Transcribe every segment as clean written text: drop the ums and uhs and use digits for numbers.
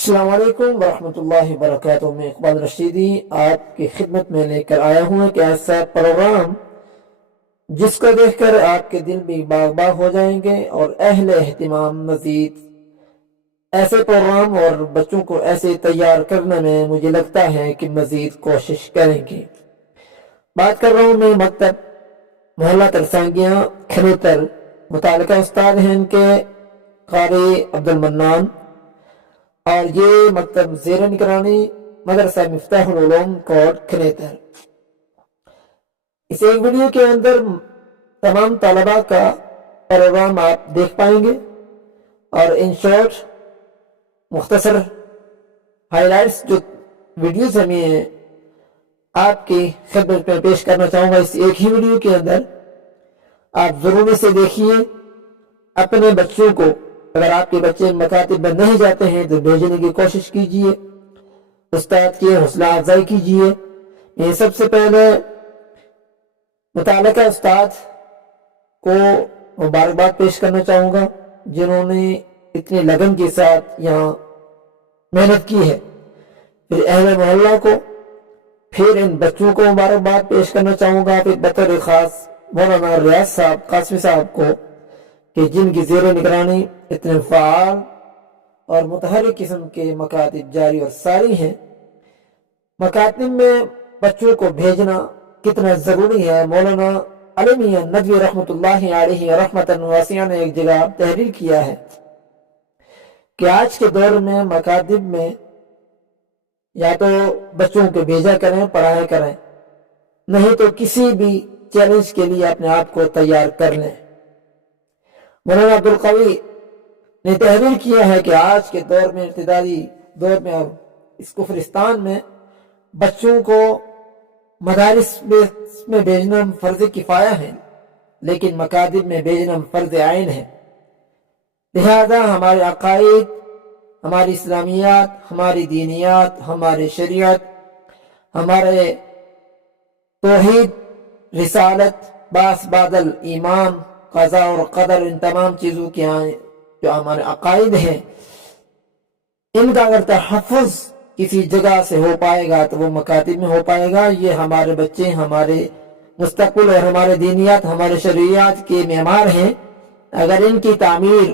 السلام علیکم ورحمۃ اللہ وبرکاتہ۔ میں اقبال رشیدی آپ کی خدمت میں لے کر آیا ہوں کہ ایسا پروگرام جس کو دیکھ کر آپ کے دل بھی باغ باغ ہو جائیں گے اور اہل اہتمام مزید ایسے پروگرام اور بچوں کو ایسے تیار کرنے میں مجھے لگتا ہے کہ مزید کوشش کریں گے۔ بات کر رہا ہوں میں مکتب محلہ ترسانگیاں کھنیتر، متعلقہ استاد ہیں ان کے قاری عبد المنان، اور یہ مکتب زیر نگرانی مدرسہ مفتاح العلوم کوٹ کھنیتر۔ اس ایک ویڈیو کے اندر تمام طلباء کا پروگرام آپ دیکھ پائیں گے اور ان شارٹ مختصر ہائی لائٹس جو ویڈیوز میں آپ کی خدمت میں پیش کرنا چاہوں گا اس ایک ہی ویڈیو کے اندر۔ آپ ضرور سے دیکھیے، اپنے بچوں کو اگر آپ کے بچے مکاتب میں نہیں جاتے ہیں تو بھیجنے کی کوشش کیجیے، استاد کی حوصلہ افزائی کیجیے۔ میں سب سے پہلے متعلقہ استاد کو مبارکباد پیش کرنا چاہوں گا جنہوں نے اتنی لگن کے ساتھ یہاں محنت کی ہے، پھر اہل محلہ کو، پھر ان بچوں کو مبارکباد پیش کرنا چاہوں گا، پھر بطور خاص مولانا ریاض صاحب قاسمی صاحب کو کہ جن کی زیر نگرانی اتنے فعال اور متحرک قسم کے مکاتب جاری اور ساری ہیں۔ مکاتب میں بچوں کو بھیجنا کتنا ضروری ہے، مولانا علی میاں ندوی رحمۃ اللہ علیہ رحمتاً واسعہ نے ایک جگہ تحریر کیا ہے کہ آج کے دور میں مکاتب میں یا تو بچوں کو بھیجا کریں، پڑھایا کریں، نہیں تو کسی بھی چیلنج کے لیے اپنے آپ کو تیار کر لیں۔ مولانا عبدالقوی نے تحریر کیا ہے کہ آج کے دور میں، ابتدائی دور میں اور اس کفرستان میں بچوں کو مدارس میں بھیجنا فرض کفایہ ہے، لیکن مکاتب میں بھیجنا فرض عین ہے۔ لہذا ہمارے عقائد، ہماری اسلامیات، ہماری دینیات، ہمارے شریعت، ہمارے توحید، رسالت، باس بادل، ایمان، قضاء اور قدر، ان تمام چیزوں کے جو ہمارے عقائد ہیں، ان کا اگر تحفظ کسی جگہ سے ہو پائے گا تو وہ مکاتب میں ہو پائے گا۔ یہ ہمارے بچے ہمارے مستقبل اور ہمارے دینیات، ہمارے شریعت کے معمار ہیں۔ اگر ان کی تعمیر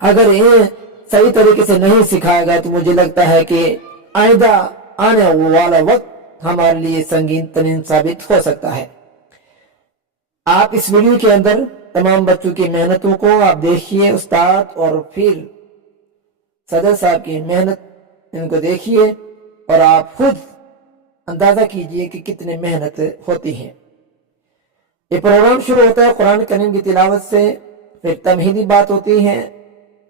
اگر انہیں صحیح طریقے سے نہیں سکھایا گا تو مجھے لگتا ہے کہ آئندہ آنے والا وقت ہمارے لیے سنگین ترین ثابت ہو سکتا ہے۔ آپ اس ویڈیو کے اندر تمام بچوں کی محنتوں کو آپ دیکھیے، استاد اور پھر صدر صاحب کی محنت ان کو دیکھیے اور آپ خود اندازہ کیجئے کہ کتنے محنت ہوتی ہے۔ یہ پروگرام شروع ہوتا ہے قرآن کریم کی تلاوت سے، پھر تمہیدی بات ہوتی ہے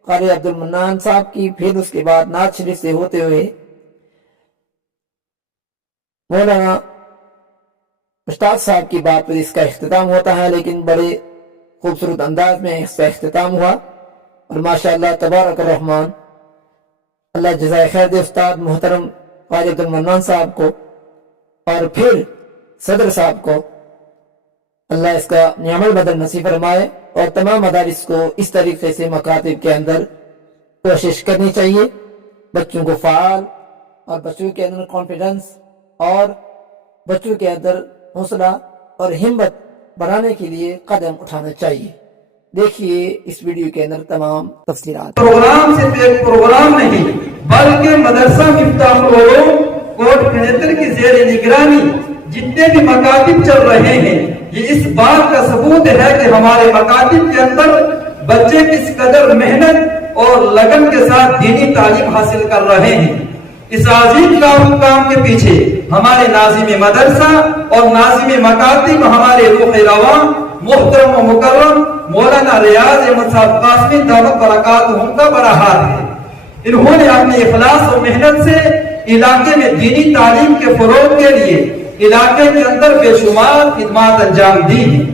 قاری عبد المنان صاحب کی، پھر اس کے بعد نعت شریف سے ہوتے ہوئے مولانا استاد صاحب کی بات پر اس کا اختتام ہوتا ہے، لیکن بڑے خوبصورت انداز میں اس کا اختتام ہوا اور ماشاءاللہ تبارک الرحمن، اللہ جزائے خیر دے استاد محترم قاری عبد المنان صاحب کو اور پھر صدر صاحب کو، اللہ اس کا نعم البدل نصیب فرمائے۔ اور تمام مدارس کو اس طریقے سے مکاتب کے اندر کوشش کرنی چاہیے، بچوں کو فعال اور بچوں کے اندر کانفیڈنس اور بچوں کے اندر حوصلہ اور ہمت بڑھانے کے لیے قدم اٹھانا چاہیے۔ دیکھیے اس ویڈیو کے اندر تمام تفصیلات۔ پروگرام صرف ایک پروگرام نہیں بلکہ مدرسہ مفتاح العلوم کوٹ کھنیتر کی زیر نگرانی جتنے بھی مکاتب چل رہے ہیں، یہ اس بات کا ثبوت ہے کہ ہمارے مکاتب کے اندر بچے کس قدر محنت اور لگن کے ساتھ دینی تعلیم حاصل کر رہے ہیں۔ اس عظیم کام کے پیچھے ہمارے ناظم مدرسہ اور ناظم مکاتب، ہمارے روح رواں محترم و مکرم مولانا ریاض احمد صاحب قاسمی دعوت برکاتہم کا بڑا ہاتھ ہے۔ انہوں نے اپنے اخلاص و محنت سے علاقے میں دینی تعلیم کے فروغ کے لیے علاقے کے اندر بے شمار خدمات انجام دی ہیں۔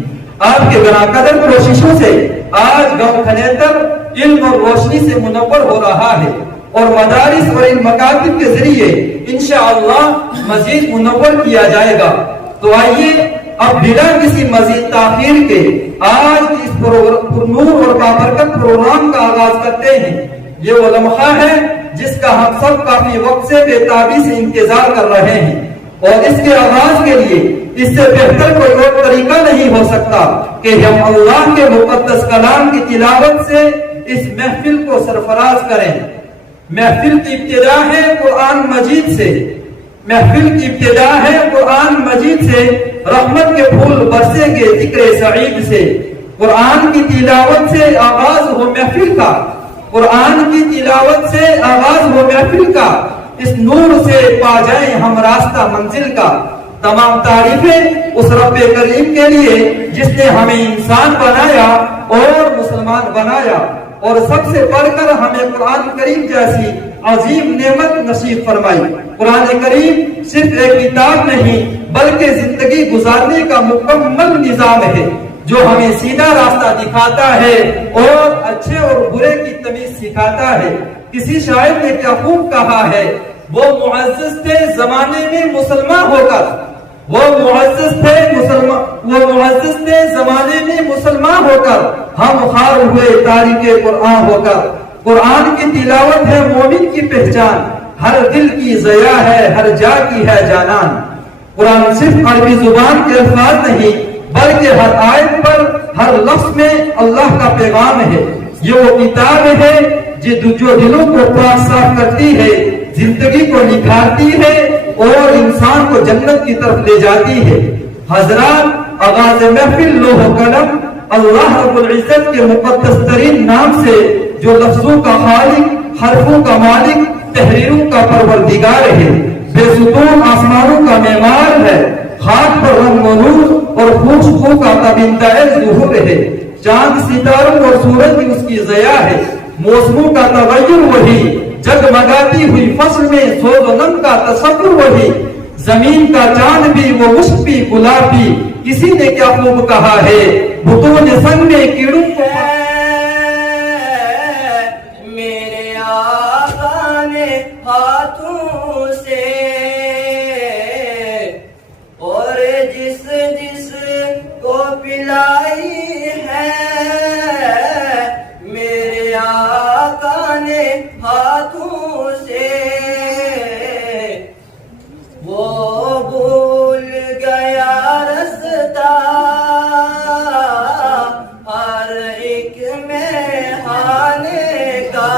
آپ کے گراں قدر کوششوں سے آج گاؤں کھنیتر علم اور روشنی سے منور ہو رہا ہے اور مدارس اور ان مکاتب کے ذریعے انشاءاللہ مزید منور کیا جائے گا۔ تو آئیے اب بلا کسی مزید تاخیر کے آج کی اس پرنور اور بابرکت پروگرام کا آغاز کرتے ہیں۔ یہ وہ لمحہ ہے جس کا ہم سب کافی وقت سے بے تابی سے انتظار کر رہے ہیں، اور اس کے آغاز کے لیے اس سے بہتر کوئی اور طریقہ نہیں ہو سکتا کہ ہم اللہ کے مقدس کلام کی تلاوت سے اس محفل کو سرفراز کریں۔ محفل کی ابتدا ہے قرآن مجید سے، محفل کی ابتدا ہے قرآن مجید سے، رحمت کے پھول برسیں گے ذکر سعید سے۔ قرآن کی تلاوت سے آغاز ہو محفل کا، قرآن کی تلاوت سے آغاز ہو محفل کا، اس نور سے پا جائیں ہم راستہ منزل کا۔ تمام تعریفیں اس رب کریم کے لیے جس نے ہمیں انسان بنایا اور مسلمان بنایا، اور سب سے بڑھ کر ہمیں قرآن کریم جیسی عظیم نعمت نصیب فرمائی۔ قرآن کریم صرف ایک کتاب نہیں بلکہ زندگی گزارنے کا مکمل نظام ہے، جو ہمیں سیدھا راستہ دکھاتا ہے اور اچھے اور برے کی تمیز سکھاتا ہے۔ کسی شاعر نے کیا خوب کہا ہے، وہ معزز تھے زمانے میں مسلمان ہو کر، وہ معزز تھے زمانے میں مسلمان ہو کر، ہم خار ہوئے تاریخ قرآن ہو کر۔ قرآن کی تلاوت ہے مومن کی پہچان، ہر دل کی ضیا ہے، ہر جا کی ہے جانان۔ قرآن صرف عربی زبان کے الفاظ نہیں بلکہ ہر آیت پر، ہر لفظ میں اللہ کا پیغام ہے۔ یہ وہ کتاب ہے جو دلوں کو پاک صاف کرتی ہے، زندگی کو نکھارتی ہے اور انسان کو جنت کی طرف لے جاتی ہے۔ حضرات، آغاز محفل لوح قلم اللہ رب العزت کے مقدس ترین نام سے، جو لفظوں کا خالق، حرفوں کا مالک، تحریروں کا پروردگار ہے، بے ستون آسمانوں کا معمار ہے، خاک پر رنگ و نور اور خوشبو کا تابندہ ظہور ہے۔ چاند، ستاروں اور سورج بھی اس کی ضیا ہے، موسموں کا تغیر وہی، جگمگاتی ہوئی فصل میں سوز و نم کا تصور وہی، زمین کا چاند بھی وہ مشک بھی گلابی، کسی نے کیا خوب کہا ہے، بطون سنگ میں کیڑوں کو میرے آقا نے ہاتھوں سے، اور جس جس کو پلائی ہے میرے آقا نے ہاتھوں سے، وہ بھول گیا رستہ ہر ایک میں خانے کا۔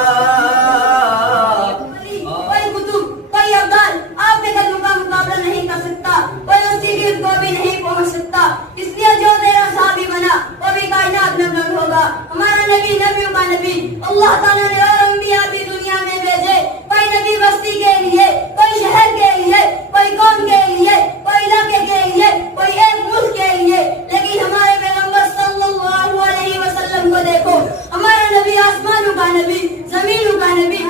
کوئی قطب، کوئی افضل آپ کے قدموں کا مقابلہ نہیں کر سکتا، کوئی اس کی گرد کو بھی نہیں پہنچ سکتا، اس لیے جو تیرا صحابی بنا وہ بھی کائنات میں بند ہوگا۔ ہمارا نبی نبیوں کا نبی، اللہ تعالیٰ نے اور انبیاء بھی دنیا میں بھیجے، کوئی نبی بستی کے لیے، کوئی شہر کے لیے، کوئی قوم کے لیے، کوئی علاقے کے لیے، کوئی ایک ملک کے لیے، لیکن ہمارے پیغمبر صلی اللہ علیہ وسلم کو دیکھو، ہمارا نبی آسمانوں کا نبی، زمینوں کا نبی۔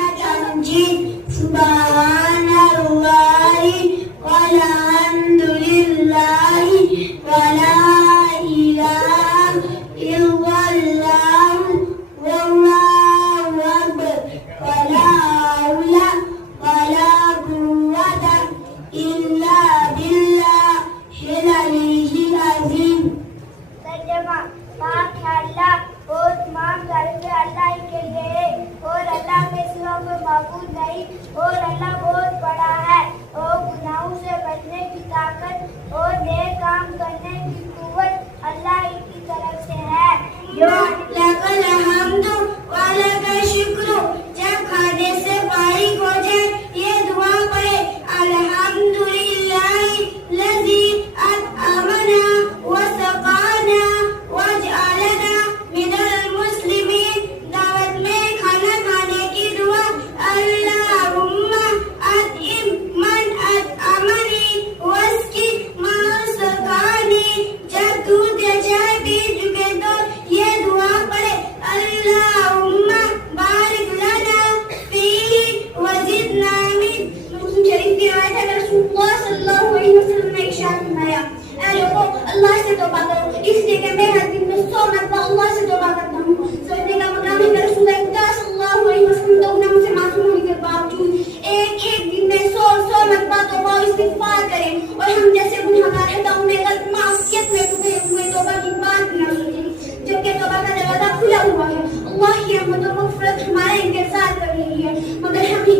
سبحان اللہ والحمد للہ ولا الہ الا اللہ واللہ اکبر ولا حول ولا قوت الا باللہ العلی العظیم۔ ترجمہ: پاک ہے اللہ، اور تمام تعریفیں اللہ ہی کے لیے ہے، اور اللہ کے سوا کوئی معبود نہیں، اور اللہ بہت بڑا ہے، اور گناہوں سے بچنے کی طاقت اور نیک کام کرنے کی قوت اللہ ہی کی طرف سے ہے۔ لَكَ الْحَمْدُ وَلَكَ الشُّكْرُ، جب کھانے سے فارغ ہو جائے یہ دعا پڑھے، الحمدللہ الذی اطعمنا وسقانا وجعلنا من المسلمین۔ دعوت میں کھانا کھانے کی دعا، اللہم اطعم من اطعمنی واسقی من سقانی، جب دودھ یا چائے پی چکے تو یہ دعا پڑھے، اللہم بارک لنا فیہ وزدنا من۔ مسلم شریف کی روایت ہے کہ رسول اللہ صلی اللہ علیہ وسلم نے ارشاد فرمایا، اے لوگوں اللہ سے توبہ کرو، اس لیے کہ میں ہر دن میں 100 مرتبہ اللہ سے توبہ کرتا ہوں۔ سوچنے کا مقام ہے کہ رسول اللہ صلی اللہ علیہ وسلم تو گناہوں سے معصوم ہونے کے باوجود ایک دن میں 100 مرتبہ توبہ و استغفار کریں، اور ہم جیسے گنہگار خطاؤں میں غلط معصیت میں ڈوبے ہوئے توبہ کی بات نہ سوچیں، جبکہ توبہ کا دروازہ کھلا ہوا ہے۔ اللہ کی رحمت و مغفرت ہمارا انتظار کر رہی ہے، مگر ہم ہی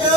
2,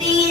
3,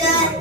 4,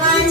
5,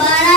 12,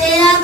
13,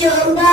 14,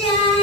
4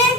1,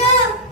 2,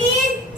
3,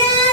4,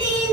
3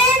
1,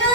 2,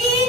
3,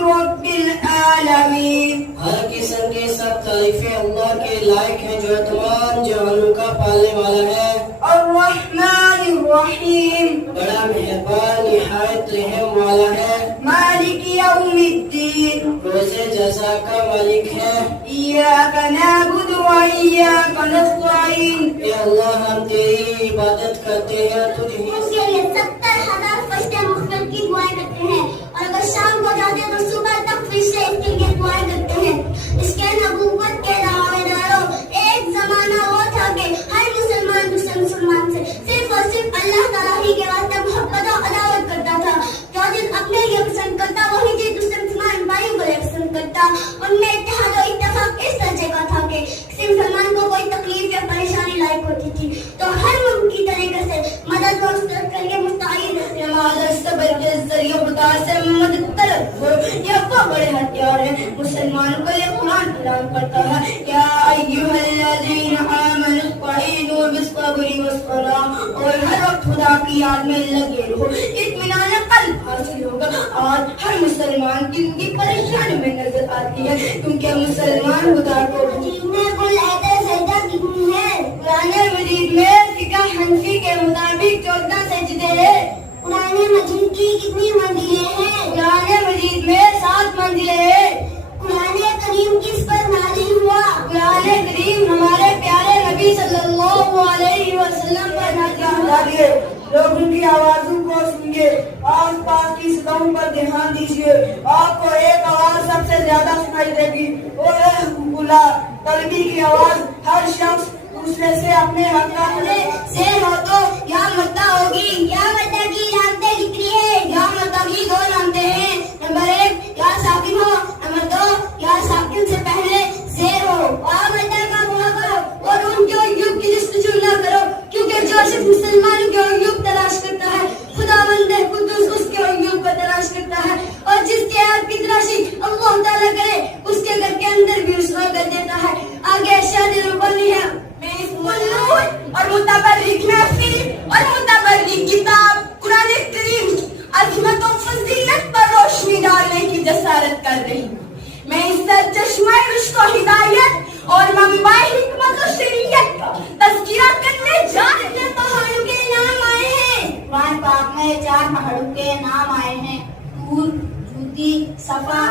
رب العالمین. ہر قسم کی سب تعریفیں اللہ کے لائق ہیں جو تمام جہانوں کا پالنے والا ہے. الرحمن الرحیم. بڑا مہربان نہایت رحم والا ہے. مالک یوم الدین. روز جزا کا مالک ہے. ایاک نعبد و ایاک نستعین. اے اللہ ہم تیری عبادت کرتے ہیں تجھ ہی اس کے لیے 70,000 فرشتے مغفرت کی دعائیں کرتے ہیں اور اگر شام کو جاتے ہیں تو صبح تک فرشتے اس کے لیے دعائیں کرتے ہیں. اس کے نبوت کے دعوے داروں، ایک زمانہ وہ تھا کہ ہر مسلمان دوسرے مسلمان سے صرف اور صرف اللہ تعالیٰ ہی کے واسطے محبت و عداوت کرتا تھا. جو چیز اپنے لیے پسند کرتا وہی چیز دوسرے مسلمان بھائیوں کو لیے پسند کرتا. ان میں اتحاد و اتفاق اس درجے کا تھا کہ کسی مسلمان کو کوئی تکلیف یا پریشانی لاحق ہوتی تھی تو ہر ممکن طریقے سے مدد و نصرت کے لیے مستعد رہتے. نماز اور صبر کے ذریعے خدا سے مدد طلب کرو، یہ وہ بڑے ہتھیار ہیں مسلمانوں کو یہ قرآن فراہم کرتا ہے. یا ایھا الذین آمنوا استعینوا بالصبر والصلاۃ. اور ہر وقت خدا کی یاد میں لگے رہو، اطمینان قلب حاصل ہوگا. آج ہر مسلمان کی زندگی پریشانی میں نظر آتی ہے کیونکہ مسلمان خدا کو قرآن مجید میں فقہ حنفی کے مطابق 14 سجدے ہیں. قرآن مجید کی کتنی منزلیں ہیں؟ قرآن مجید میں 7 منزلیں ہیں. قرآن کریم کس پر نازل ہوا؟ قرآن کریم ہمارے پیارے نبی صلی اللہ علیہ وسلم پر نازل ہوا. لوگ ان کی آوازوں کو سنیے، آس پاس کی صداؤں پر دھیان دیجیے. آپ کو ایک آواز سب سے زیادہ سنائی دے گی، وہ ہے حقوق اللہ. طلبی کی آواز ہر شخص دوسرے سے اپنے حقاق سے ہو تو یا مدہ ہوگی. یا مدہ کی علامتیں کتنی ہیں؟ یا مدہ کی 2 علامتیں ہیں. نمبر 1 یا ساکن ہو، نمبر 2 یا ساکن سے پہلے زیر ہو. اور مدہ کا دعا کرو اور ان کے عیوب کی جستجو نہ کرو کیونکہ جو شخص مسلمانوں کے عیوب تلاش کرتا ہے خداوند قدوس اس کے عیوب کو تلاش کرتا ہے، اور جس کے عیب کی تلاشی اللہ تعالیٰ کرے اس کے گھر کے اندر بھی رسوا کر دیتا ہے. آگے ارشاد ربانی ہے اور متبرک محفل اور متبرک کتاب قرآن کریم عظمت و فضیلت پر روشنی ڈالنے کی جسارت کر رہی ہوں. میں اس سرچشمہ رشد و ہدایت اور منبع حکمت و شریعت کا تذکرہ کرنے جا رہے ہیں. پہاڑوں کے نام آئے ہیں. قرآن پاک میں 4 پہاڑوں کے نام آئے ہیں: طور، جوتی، صفا،